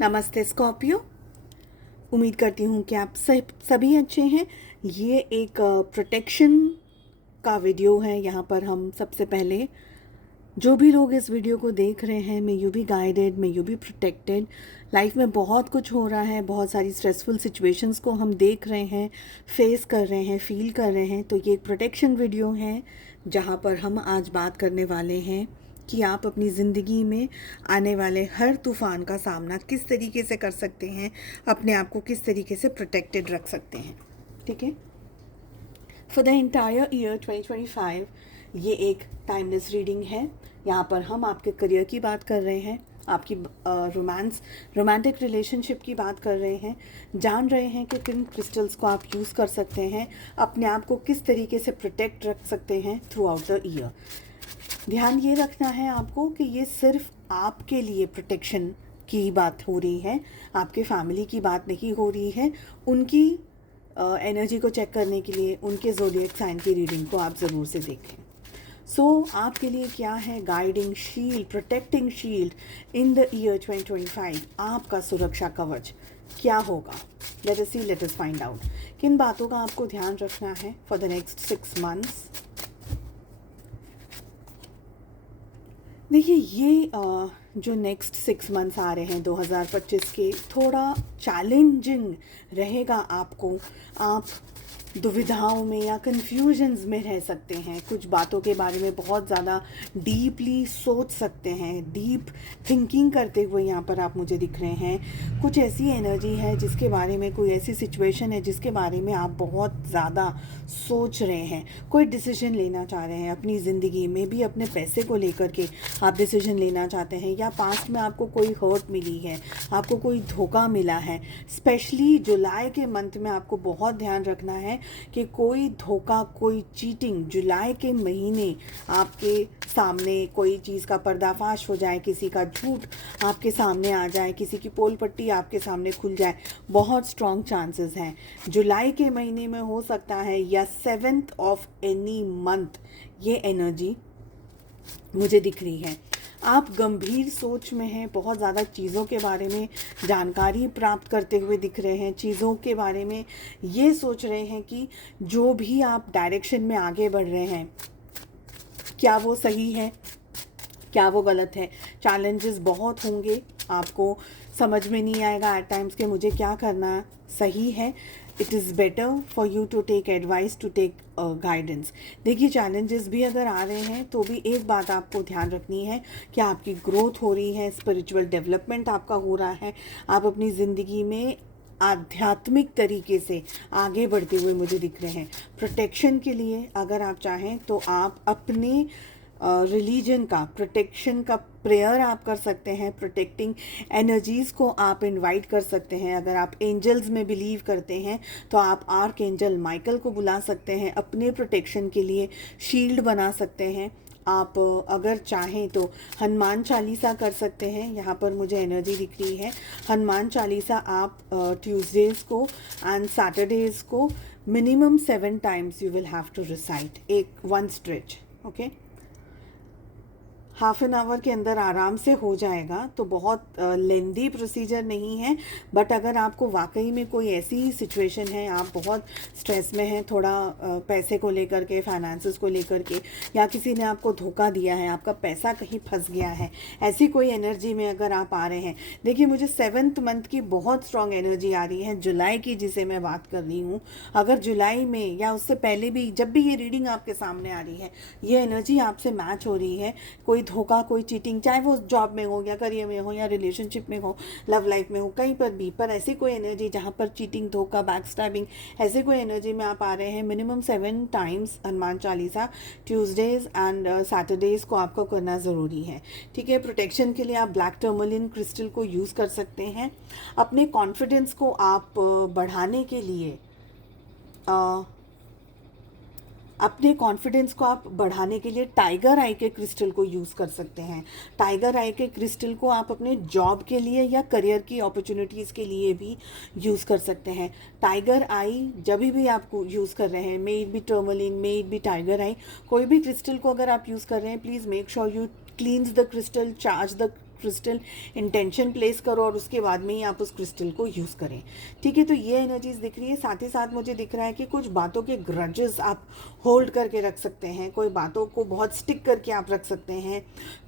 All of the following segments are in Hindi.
नमस्ते स्कॉर्पियो। उम्मीद करती हूँ कि आप सभी अच्छे हैं। ये एक प्रोटेक्शन का वीडियो है। यहाँ पर हम सबसे पहले जो भी लोग इस वीडियो को देख रहे हैं, may you be guided, may you be protected. Life में बहुत कुछ हो रहा है, बहुत सारी स्ट्रेसफुल सिचुएशंस को हम देख रहे हैं, फेस कर रहे हैं, फील कर रहे हैं। तो ये एक प्रोटेक्शन वीडियो है जहाँ पर हम आज बात करने वाले हैं कि आप अपनी ज़िंदगी में आने वाले हर तूफ़ान का सामना किस तरीके से कर सकते हैं, अपने आप को किस तरीके से प्रोटेक्टेड रख सकते हैं। ठीक है। फॉर द एंटायर ईयर 2025 ये एक टाइमलेस रीडिंग है। यहाँ पर हम आपके करियर की बात कर रहे हैं, आपकी रोमांटिक रिलेशनशिप की बात कर रहे हैं, जान रहे हैं कि किन क्रिस्टल्स को आप यूज़ कर सकते हैं, अपने आप को किस तरीके से प्रोटेक्ट रख सकते हैं थ्रू आउट द ईयर। ध्यान ये रखना है आपको कि ये सिर्फ आपके लिए प्रोटेक्शन की बात हो रही है, आपके फैमिली की बात नहीं हो रही है। उनकी एनर्जी को चेक करने के लिए उनके ज़ोडिएक साइन की रीडिंग को आप ज़रूर से देखें। आपके लिए क्या है guiding shield, protecting shield in the year 2025? आपका सुरक्षा कवच क्या होगा? लेट अस सी, लेट अस फाइंड आउट। किन बातों का आपको ध्यान रखना है फॉर द नेक्स्ट 6 मंथ्स? देखिए, ये जो नेक्स्ट 6 मंथ्स आ रहे हैं 2025 के, थोड़ा चैलेंजिंग रहेगा आपको। आप दुविधाओं में या कन्फ्यूजन्स में रह सकते हैं। कुछ बातों के बारे में बहुत ज़्यादा डीपली सोच सकते हैं, डीप थिंकिंग करते हुए यहाँ पर आप मुझे दिख रहे हैं। कुछ ऐसी एनर्जी है जिसके बारे में, कोई ऐसी सिचुएशन है जिसके बारे में आप बहुत ज़्यादा सोच रहे हैं, कोई डिसीजन लेना चाह रहे हैं अपनी ज़िंदगी में भी, अपने पैसे को लेकर के आप डिसीजन लेना चाहते हैं, या पास्ट में आपको कोई हर्ट मिली है, आपको कोई धोखा मिला है। स्पेशली जुलाई के मंथ में आपको बहुत ध्यान रखना है कि कोई धोखा, कोई चीटिंग जुलाई के महीने आपके सामने, कोई चीज़ का पर्दाफाश हो जाए, किसी का झूठ आपके सामने आ जाए, किसी की पोल पट्टी आपके सामने खुल जाए। बहुत स्ट्रॉन्ग चांसेस हैं। जुलाई के महीने में हो सकता है, या 7th ऑफ एनी मंथ ये एनर्जी मुझे दिख रही है। आप गंभीर सोच में हैं, बहुत ज़्यादा चीज़ों के बारे में जानकारी प्राप्त करते हुए दिख रहे हैं, चीज़ों के बारे में ये सोच रहे हैं कि जो भी आप डायरेक्शन में आगे बढ़ रहे हैं, क्या वो सही है, क्या वो गलत है। चैलेंजेस बहुत होंगे, आपको समझ में नहीं आएगा एट टाइम्स कि मुझे क्या करना सही है। It is better for you to take advice, to take guidance. देखिए, चैलेंजेस भी अगर आ रहे हैं तो भी एक बात आपको ध्यान रखनी है कि आपकी ग्रोथ हो रही है, स्पिरिचुअल डेवलपमेंट आपका हो रहा है, आप अपनी ज़िंदगी में आध्यात्मिक तरीके से आगे बढ़ते हुए मुझे दिख रहे हैं। प्रोटेक्शन के लिए अगर आप चाहें तो आप अपने रिलीजन का प्रोटेक्शन का प्रेयर आप कर सकते हैं। प्रोटेक्टिंग एनर्जीज़ को आप इनवाइट कर सकते हैं। अगर आप एंजल्स में बिलीव करते हैं तो आप आर्क एंजल माइकल को बुला सकते हैं, अपने प्रोटेक्शन के लिए शील्ड बना सकते हैं। आप अगर चाहें तो हनुमान चालीसा कर सकते हैं। यहाँ पर मुझे एनर्जी दिख रही है। हनुमान चालीसा आप ट्यूसडेज़ को एंड सैटरडेज़ को minimum 7 times you will have to recite, one stretch. Okay, half an hour के अंदर आराम से हो जाएगा, तो बहुत लेंदी प्रोसीजर नहीं है। बट अगर आपको वाकई में कोई ऐसी सिचुएशन है, आप बहुत स्ट्रेस में हैं, थोड़ा पैसे को लेकर के, फाइनेंसेस को लेकर के, या किसी ने आपको धोखा दिया है, आपका पैसा कहीं फंस गया है, ऐसी कोई एनर्जी में अगर आप आ रहे हैं। देखिए, मुझे 7th मंथ की बहुत स्ट्रॉन्ग एनर्जी आ रही है, जुलाई की जिसे मैं बात कर रही हूँ। अगर जुलाई में या उससे पहले भी जब भी ये रीडिंग आपके सामने आ रही है, ये एनर्जी आपसे मैच हो रही है, कोई धोखा, कोई चीटिंग, चाहे वो जॉब में हो या करियर में हो या रिलेशनशिप में हो, लव लाइफ में हो, कहीं पर भी, पर ऐसी कोई एनर्जी जहाँ पर चीटिंग, धोखा, बैकस्टैबिंग, ऐसे कोई एनर्जी में आप आ रहे हैं, minimum 7 times Hanuman Chalisa Tuesdays and Saturdays को आपको करना ज़रूरी है। ठीक है। प्रोटेक्शन के लिए आप ब्लैक टर्मलिन क्रिस्टल को यूज़ कर सकते हैं। अपने कॉन्फिडेंस को आप बढ़ाने के लिए अपने कॉन्फिडेंस को आप बढ़ाने के लिए टाइगर आई के क्रिस्टल को यूज़ कर सकते हैं। टाइगर आई के क्रिस्टल को आप अपने जॉब के लिए या करियर की अपॉर्चुनिटीज़ के लिए भी यूज़ कर सकते हैं। टाइगर आई जब भी आप यूज़ कर रहे हैं, may it be tourmaline, may it be tiger eye, कोई भी क्रिस्टल को अगर आप यूज़ कर रहे हैं, please make sure you cleans the crystal, charge the crystal intention place करो और उसके बाद में ही आप उस क्रिस्टल को यूज़ करें, ठीक है। तो ये एनर्जीज़ दिख रही है। साथ ही साथ मुझे दिख रहा है कि कुछ बातों के ग्रजेस आप होल्ड करके रख सकते हैं, कोई बातों को बहुत स्टिक करके आप रख सकते हैं,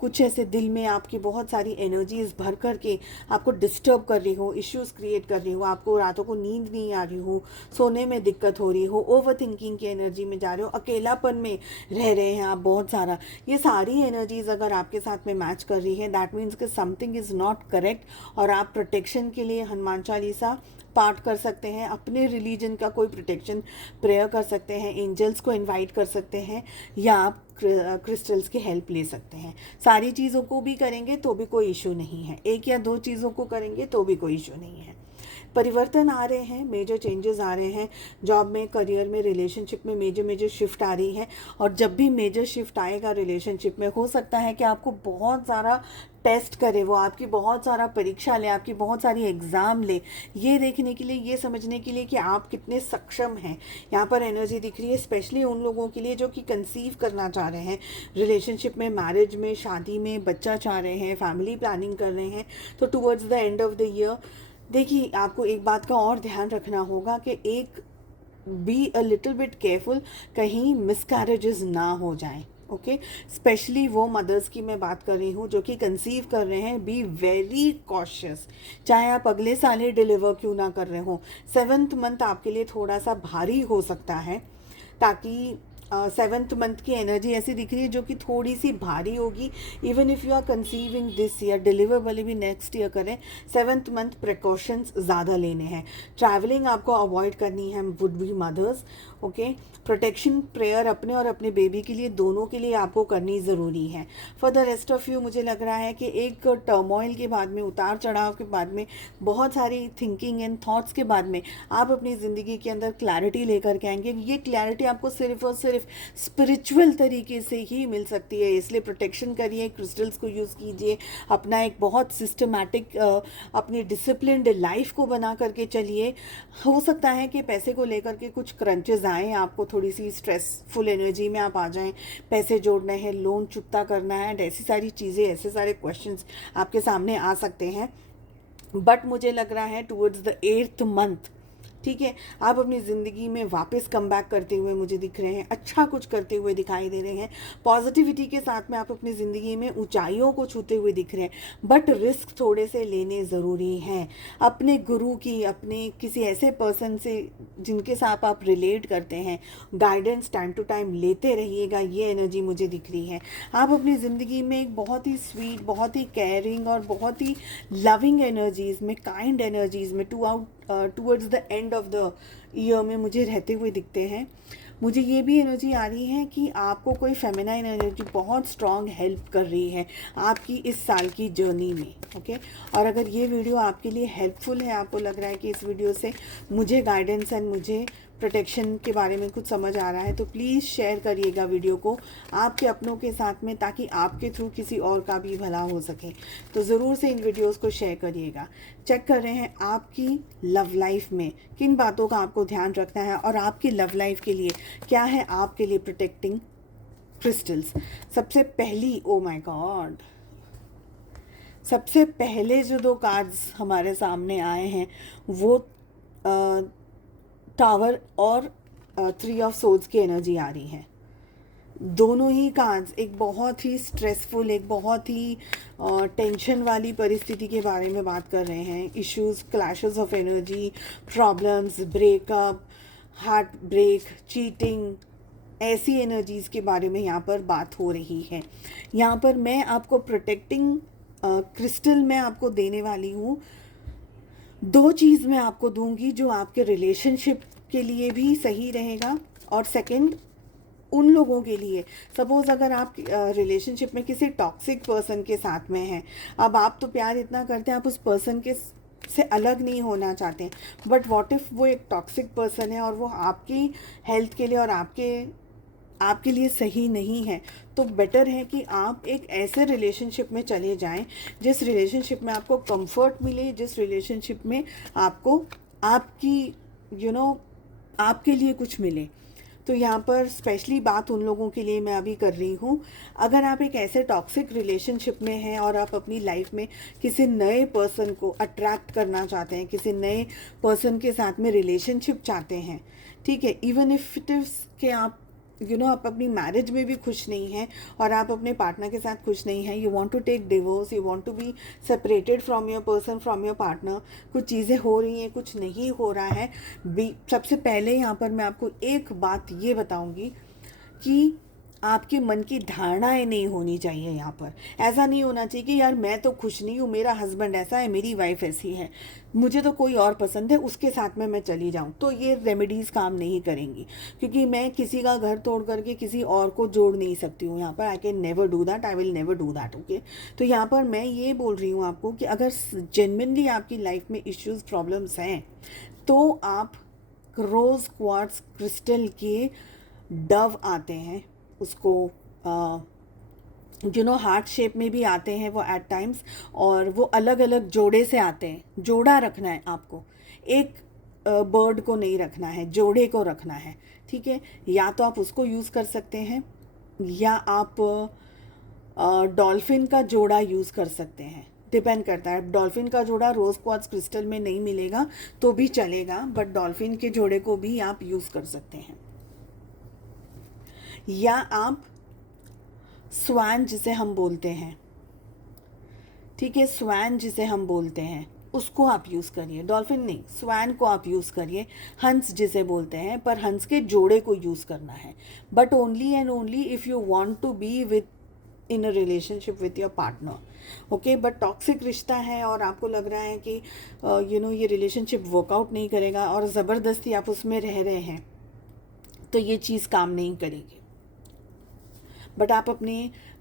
कुछ ऐसे दिल में आपकी बहुत सारी एनर्जीज़ भर करके आपको डिस्टर्ब कर रही हो, इश्यूज़ क्रिएट कर रही हो, आपको रातों को नींद नहीं आ रही हो, सोने में दिक्कत हो रही हो, ओवर थिंकिंग की एनर्जी में जा रहे हो, अकेलापन में रह रहे हैं आप बहुत सारा, ये सारी एनर्जीज़ अगर आपके साथ में मैच कर रही है, दैट मीन्स कि समथिंग इज़ नॉट करेक्ट। और आप प्रोटेक्शन के लिए हनुमान चालीसा पाठ कर सकते हैं, अपने रिलीजन का कोई प्रोटेक्शन प्रेयर कर सकते हैं, एंजल्स को इनवाइट कर सकते हैं, या आप क्रिस्टल्स की हेल्प ले सकते हैं। सारी चीज़ों को भी करेंगे तो भी कोई इशू नहीं है, एक या दो चीज़ों को करेंगे तो भी कोई इशू नहीं है। परिवर्तन आ रहे हैं, मेजर चेंजेस आ रहे हैं, जॉब में, करियर में, रिलेशनशिप में मेजर शिफ्ट आ रही है। और जब भी मेजर शिफ्ट आएगा रिलेशनशिप में, हो सकता है कि आपको बहुत सारा टेस्ट करे, वो आपकी बहुत सारा परीक्षा ले, आपकी बहुत सारी एग्ज़ाम ले, ये देखने के लिए, ये समझने के लिए कि आप कितने सक्षम हैं। यहाँ पर एनर्जी दिख रही है स्पेशली उन लोगों के लिए जो कि कंसीव करना चाह रहे हैं, रिलेशनशिप में, मैरिज में, शादी में, बच्चा चाह रहे हैं, फैमिली प्लानिंग कर रहे हैं। तो towards the end of the year देखिए, आपको एक बात का और ध्यान रखना होगा कि एक be a little bit careful, कहीं मिसकैरेजेस ना हो जाएं, ओके। स्पेशली वो मदर्स की मैं बात कर रही हूँ जो कि कंसीव कर रहे हैं, बी वेरी कॉशियस। चाहे आप अगले साल ही डिलीवर क्यों ना कर रहे हो, 7th मंथ आपके लिए थोड़ा सा भारी हो सकता है, ताकि 7th मंथ की एनर्जी ऐसी दिख रही है जो कि थोड़ी सी भारी होगी। Even if you are conceiving this year, deliver वाले भी नेक्स्ट ईयर करें, 7th मंथ प्रिकॉशंस ज़्यादा लेने हैं। ट्रैवलिंग आपको अवॉइड करनी है, would be mothers, okay. Protection prayer अपने और अपने बेबी के लिए, दोनों के लिए आपको करनी ज़रूरी है। For the rest of you मुझे लग रहा है कि एक टर्मोइल के बाद में, उतार चढ़ाव के बाद में, बहुत सारी थिंकिंग एंड थॉट्स के बाद में आप अपनी ज़िंदगी के अंदर क्लैरिटी लेकर के आएंगे। ये क्लैरिटी आपको सिर्फ और सिर्फ स्पिरिचुअल तरीके से ही मिल सकती है, इसलिए प्रोटेक्शन करिए, क्रिस्टल्स को यूज़ कीजिए, अपना एक बहुत सिस्टमैटिक अपनी डिसिप्लिन्ड लाइफ को बना करके चलिए। हो सकता है कि पैसे को लेकर के कुछ क्रंचेस आएँ, आपको थोड़ी सी स्ट्रेसफुल एनर्जी में आप आ जाएं, पैसे जोड़ने हैं, लोन चुकता करना है, ऐसी सारी चीज़ें, ऐसे सारे क्वेश्चंस आपके सामने आ सकते हैं। बट मुझे लग रहा है टुवर्ड्स द 8th मंथ, ठीक है, आप अपनी ज़िंदगी में वापस कम बैक करते हुए मुझे दिख रहे हैं, अच्छा कुछ करते हुए दिखाई दे रहे हैं, पॉजिटिविटी के साथ में आप अपनी ज़िंदगी में ऊंचाइयों को छूते हुए दिख रहे हैं। बट रिस्क थोड़े से लेने ज़रूरी हैं, अपने गुरु की, अपने किसी ऐसे पर्सन से जिनके साथ आप रिलेट करते हैं, गाइडेंस टाइम टू टाइम लेते रहिएगा, ये एनर्जी मुझे दिख रही है। आप अपनी ज़िंदगी में एक बहुत ही स्वीट, बहुत ही केयरिंग और बहुत ही लविंग एनर्जीज़ में, काइंड एनर्जीज़ में towards the end of the year में मुझे रहते हुए दिखते हैं। मुझे ये भी एनर्जी आ रही है कि आपको कोई फेमिनाइन एनर्जी बहुत स्ट्रॉन्ग हेल्प कर रही है आपकी इस साल की जर्नी में, ओके। और अगर ये वीडियो आपके लिए हेल्पफुल है, आपको लग रहा है कि इस वीडियो से मुझे गाइडेंस एंड मुझे प्रोटेक्शन के बारे में कुछ समझ आ रहा है, तो प्लीज़ शेयर करिएगा वीडियो को आपके अपनों के साथ में, ताकि आपके थ्रू किसी और का भी भला हो सके। तो ज़रूर से इन वीडियोस को शेयर करिएगा। चेक कर रहे हैं आपकी लव लाइफ में किन बातों का आपको ध्यान रखना है, और आपकी लव लाइफ के लिए क्या है आपके लिए प्रोटेक्टिंग क्रिस्टल्स। सबसे पहली, ओ माय गॉड, सबसे पहले जो 2 कार्ड्स हमारे सामने आए हैं वो टावर और 3 ऑफ सोर्ड्स की एनर्जी आ रही है। दोनों ही कार्ड्स एक बहुत ही स्ट्रेसफुल, एक बहुत ही टेंशन वाली परिस्थिति के बारे में बात कर रहे हैं। Issues, clashes of energy, problems, breakup, heart break, cheating, ऐसी एनर्जीज़ के बारे में यहाँ पर बात हो रही है। यहाँ पर मैं आपको प्रोटेक्टिंग क्रिस्टल मैं आपको देने वाली हूँ। 2 चीज़ मैं आपको दूंगी जो आपके रिलेशनशिप के लिए भी सही रहेगा, और सेकंड उन लोगों के लिए, सपोज़ अगर आप रिलेशनशिप में किसी टॉक्सिक पर्सन के साथ में हैं, अब आप तो प्यार इतना करते हैं, आप उस पर्सन के से अलग नहीं होना चाहते, बट व्हाट इफ़ वो एक टॉक्सिक पर्सन है और वो आपकी हेल्थ के लिए और आपके लिए सही नहीं है, तो बेटर है कि आप एक ऐसे रिलेशनशिप में चले जाएं जिस रिलेशनशिप में आपको कंफर्ट मिले, जिस रिलेशनशिप में आपको आपकी आपके लिए कुछ मिले। तो यहाँ पर स्पेशली बात उन लोगों के लिए मैं अभी कर रही हूँ, अगर आप एक ऐसे टॉक्सिक रिलेशनशिप में हैं और आप अपनी लाइफ में किसी नए पर्सन को अट्रैक्ट करना चाहते हैं, किसी नए पर्सन के साथ में रिलेशनशिप चाहते हैं, ठीक है, इवन इफ इट इज़ कि आप आप अपनी मैरिज में भी खुश नहीं हैं और आप अपने पार्टनर के साथ खुश नहीं हैं, you want to take divorce, you want to be separated from your person, from your partner, कुछ चीज़ें हो रही हैं, कुछ नहीं हो रहा है। सबसे पहले यहाँ पर मैं आपको एक बात ये बताऊँगी कि आपके मन की धारणाएं नहीं होनी चाहिए। यहाँ पर ऐसा नहीं होना चाहिए कि यार मैं तो खुश नहीं हूँ, मेरा हस्बैंड ऐसा है, मेरी वाइफ ऐसी है, मुझे तो कोई और पसंद है, उसके साथ में मैं चली जाऊँ। तो ये रेमेडीज़ काम नहीं करेंगी, क्योंकि मैं किसी का घर तोड़ करके किसी और को जोड़ नहीं सकती हूँ। यहाँ पर I can never do that, I will never do that, okay. तो यहाँ पर मैं ये बोल रही हूँ आपको कि अगर जेन्युइनली आपकी लाइफ में इश्यूज प्रॉब्लम्स हैं तो आप रोज़ क्वार्ट्ज क्रिस्टल के डव आते हैं, उसको हार्ट शेप में भी आते हैं वो एट टाइम्स, और वो अलग अलग जोड़े से आते हैं। जोड़ा रखना है आपको, एक बर्ड को नहीं रखना है, जोड़े को रखना है, ठीक है। या तो आप उसको यूज़ कर सकते हैं या आप डॉल्फिन का जोड़ा यूज़ कर सकते हैं, डिपेंड करता है। डॉल्फिन का जोड़ा रोज़ क्वार्ट्ज क्रिस्टल में नहीं मिलेगा तो भी चलेगा, बट डॉल्फिन के जोड़े को भी आप यूज़ कर सकते हैं। या आप स्वैन जिसे हम बोलते हैं, ठीक है, स्वैन जिसे हम बोलते हैं उसको आप यूज़ करिए, डॉल्फिन नहीं, स्वैन को आप यूज़ करिए। हंस जिसे बोलते हैं, पर हंस के जोड़े को यूज़ करना है, but only and only if you want to be within a relationship with your partner, okay. But toxic रिश्ता है और आपको लग रहा है कि ये रिलेशनशिप वर्कआउट नहीं करेगा और ज़बरदस्ती आप उसमें रह रहे हैं, तो ये चीज़ काम नहीं करेगी। बट आप अपने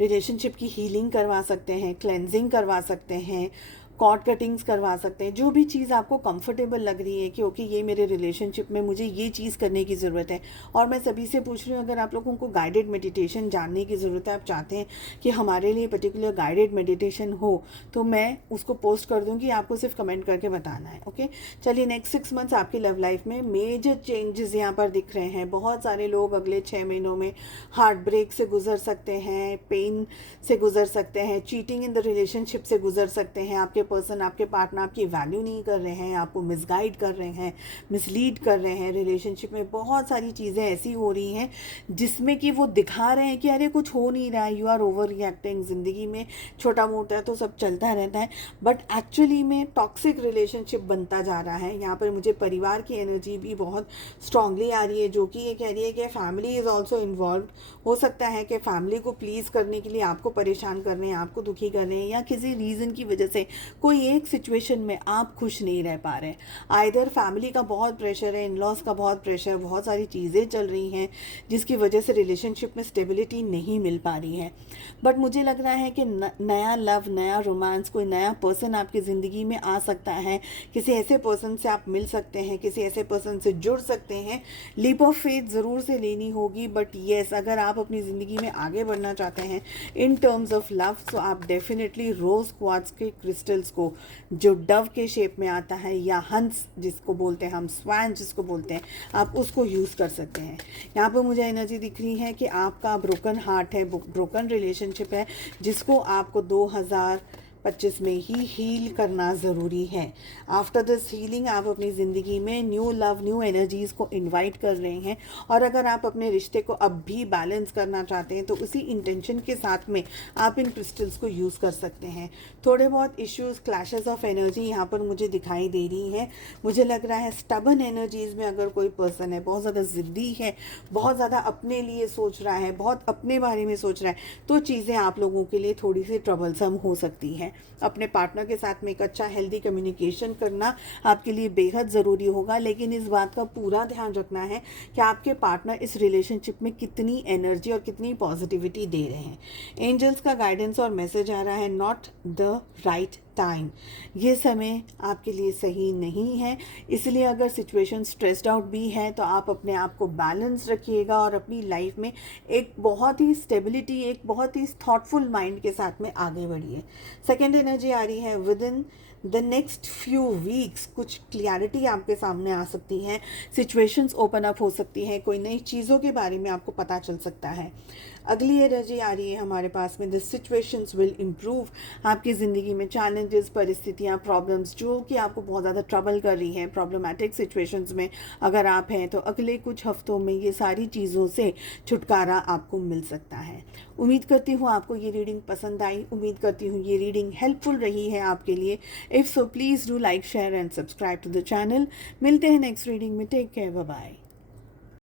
रिलेशनशिप की हीलिंग करवा सकते हैं, क्लेंजिंग करवा सकते हैं, कॉर्ड कटिंग्स करवा सकते हैं, जो भी चीज़ आपको कंफर्टेबल लग रही है कि ओके ये मेरे रिलेशनशिप में मुझे ये चीज़ करने की ज़रूरत है। और मैं सभी से पूछ रही हूँ, अगर आप लोगों को गाइडेड मेडिटेशन जानने की ज़रूरत है, आप चाहते हैं कि हमारे लिए पर्टिकुलर गाइडेड मेडिटेशन हो, तो मैं उसको पोस्ट कर दूँगी, आपको सिर्फ कमेंट करके बताना है, ओके। चलिए, नेक्स्ट 6 मंथ्स आपकी लव लाइफ में मेजर चेंजेस यहाँ पर दिख रहे हैं। बहुत सारे लोग अगले 6 महीनों में हार्ट ब्रेक से गुजर सकते हैं, पेन से गुजर सकते हैं, चीटिंग इन द रिलेशनशिप से गुजर सकते हैं। आपके पर्सन, आपके पार्टनर आपकी वैल्यू नहीं कर रहे हैं, आपको मिसगाइड कर रहे हैं, मिसलीड कर रहे हैं। रिलेशनशिप में बहुत सारी चीज़ें ऐसी हो रही हैं जिसमें कि वो दिखा रहे हैं कि अरे कुछ हो नहीं रहा है, यू आर ओवर रिएक्टिंग, ज़िंदगी में छोटा मोटा तो सब चलता रहता है, बट एक्चुअली में टॉक्सिक रिलेशनशिप बनता जा रहा है। यहाँ पर मुझे परिवार की एनर्जी भी बहुत स्ट्रांगली आ रही है, जो कि ये कह रही है कि फैमिली इज़ ऑल्सो इन्वॉल्व। हो सकता है कि फैमिली को प्लीज़ करने के लिए आपको परेशान कर रहे हैं, आपको दुखी कर रहे हैं, या किसी रीज़न की वजह से कोई एक सिचुएशन में आप खुश नहीं रह पा रहे हैं। आइदर फैमिली का बहुत प्रेशर है, इन लॉज का बहुत प्रेशर, बहुत सारी चीज़ें चल रही हैं जिसकी वजह से रिलेशनशिप में स्टेबिलिटी नहीं मिल पा रही है। बट मुझे लग रहा है कि नया लव, नया रोमांस, कोई नया पर्सन आपकी ज़िंदगी में आ सकता है। किसी ऐसे पर्सन से आप मिल सकते हैं, किसी ऐसे पर्सन से जुड़ सकते हैं। लीप ऑफ फेथ ज़रूर से लेनी होगी, बट येस, अगर आप अपनी ज़िंदगी में आगे बढ़ना चाहते हैं इन टर्म्स ऑफ लव, तो आप डेफिनेटली रोज़ क्वार्ट्ज के क्रिस्टल्स को, जो डव के शेप में आता है, या हंस जिसको बोलते हैं हम, स्वैन जिसको बोलते हैं, आप उसको यूज़ कर सकते हैं। यहाँ पर मुझे एनर्जी दिख रही है कि आपका ब्रोकन हार्ट है, ब्रोकन रिलेशनशिप है, जिसको आपको 2025 में ही हील करना ज़रूरी है। आफ्टर दिस हीलिंग आप अपनी ज़िंदगी में न्यू लव, न्यू एनर्जीज़ को इनवाइट कर रहे हैं। और अगर आप अपने रिश्ते को अब भी बैलेंस करना चाहते हैं तो उसी इंटेंशन के साथ में आप इन क्रिस्टल्स को यूज़ कर सकते हैं। थोड़े बहुत इश्यूज़, क्लैशेस ऑफ एनर्जी यहाँ पर मुझे दिखाई दे रही हैं। मुझे लग रहा है स्टबन एनर्जीज़ में अगर कोई पर्सन है, बहुत ज़्यादा ज़िद्दी है, बहुत ज़्यादा अपने लिए सोच रहा है, बहुत अपने बारे में सोच रहा है, तो चीज़ें आप लोगों के लिए थोड़ी सी ट्रबलसम हो सकती हैं। अपने पार्टनर के साथ में एक अच्छा हेल्दी कम्युनिकेशन करना आपके लिए बेहद ज़रूरी होगा, लेकिन इस बात का पूरा ध्यान रखना है कि आपके पार्टनर इस रिलेशनशिप में कितनी एनर्जी और कितनी पॉजिटिविटी दे रहे हैं। एंजल्स का गाइडेंस और मैसेज आ रहा है, नॉट द राइट टाइम, ये समय आपके लिए सही नहीं है। इसलिए अगर सिचुएशन स्ट्रेस्ड आउट भी है तो आप अपने आप को बैलेंस रखिएगा और अपनी लाइफ में एक बहुत ही स्टेबिलिटी, एक बहुत ही थॉटफुल माइंड के साथ में आगे बढ़िए। सेकेंड एनर्जी आ रही है, with in the next few weeks कुछ क्लियरिटी आपके सामने आ सकती है, सिचुएशंस ओपन अप हो सकती है, कोई नई चीज़ों के बारे में आपको पता चल सकता है। अगली एनर्जी आ रही है हमारे पास में, द सिचुएशंस विल इम्प्रूव। आपकी ज़िंदगी में चैलेंजेस, परिस्थितियाँ, प्रॉब्लम्स जो कि आपको बहुत ज़्यादा ट्रबल कर रही हैं, प्रॉब्लमेटिक सिचुएशंस में अगर आप हैं, तो अगले कुछ हफ्तों में ये सारी चीज़ों से छुटकारा आपको मिल सकता है। उम्मीद करती हूँ आपको ये रीडिंग पसंद आई, उम्मीद करती हूँ ये रीडिंग हेल्पफुल रही है आपके लिए। If so please do like, share and subscribe to the channel. मिलते हैं नेक्स्ट रीडिंग में। Take care, bye bye.